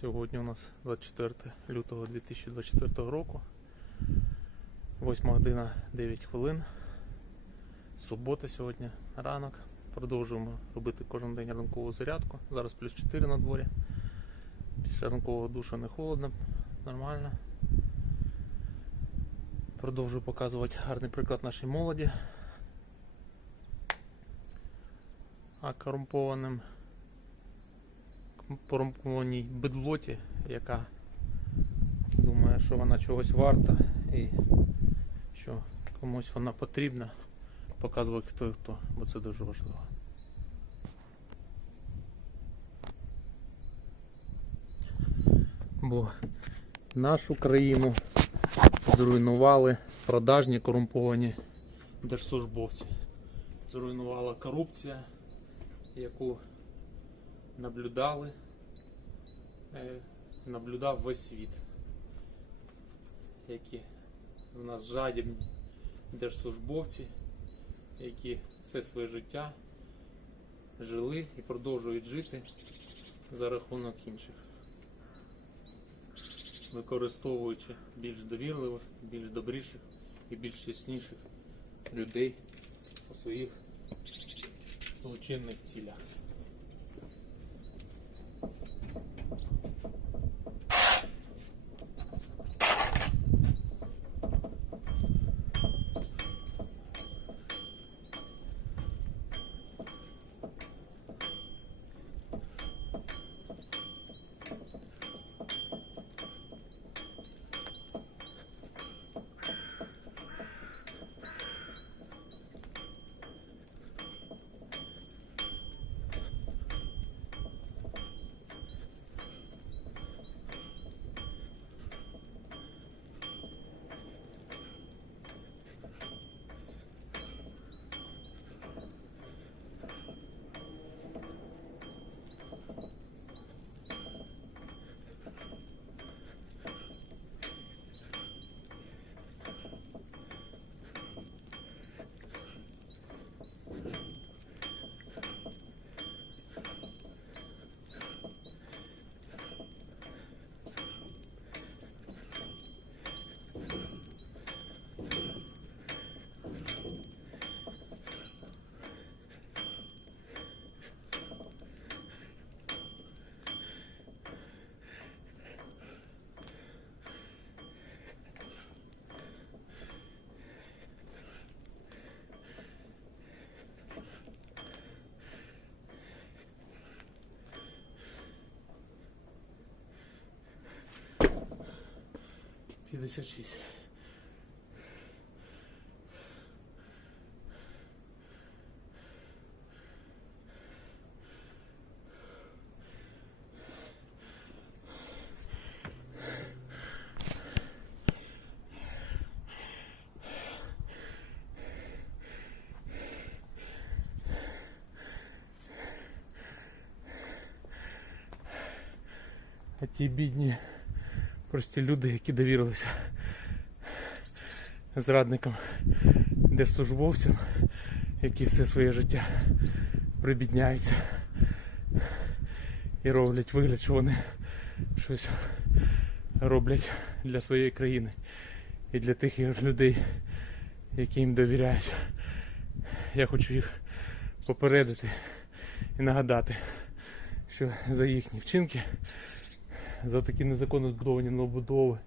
Сьогодні у нас 24 лютого 2024 року. 8 година 9 хвилин. Субота сьогодні, ранок. Продовжуємо робити кожен день ранкову зарядку. Зараз плюс 4 на дворі. Після ранкового душу не холодно, нормально. Продовжую показувати гарний приклад нашій молоді. А корумпованим корумпованій бедлоті, яка думає, що вона чогось варта і що комусь вона потрібна, показувати хто і хто, бо це дуже важливо. Бо нашу країну зруйнували продажні корумповані держслужбовці. Зруйнувала корупція, яку наблюдали, е, наблюдав весь світ, які в нас жадібні держслужбовці, які все своє життя жили і продовжують жити за рахунок інших, використовуючи більш довірливих, більш добріших і більш чесніших людей у своїх злочинних цілях. П'ятдесят шість. А ті бідні прості люди, які довірилися зрадникам, держслужбовцям, які все своє життя прибідняються і роблять вигляд, що вони щось роблять для своєї країни і для тих людей, які їм довіряють. Я хочу їх попередити і нагадати, що за їхні вчинки за такі незаконно збудовані новобудови.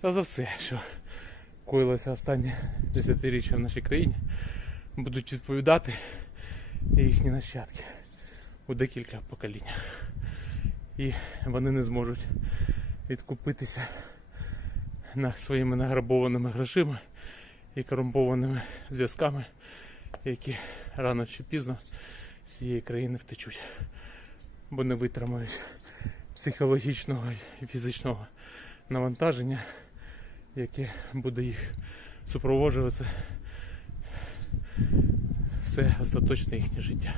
Та за все, що коїлося останні десятиріччя в нашій країні, будуть відповідати їхні нащадки у декілька поколіннях. І вони не зможуть відкупитися на своїми награбованими грошима і корумпованими зв'язками, які рано чи пізно з цієї країни втечуть бо не витримають психологічного і фізичного навантаження, яке буде їх супроводжувати все остаточне їхнє життя.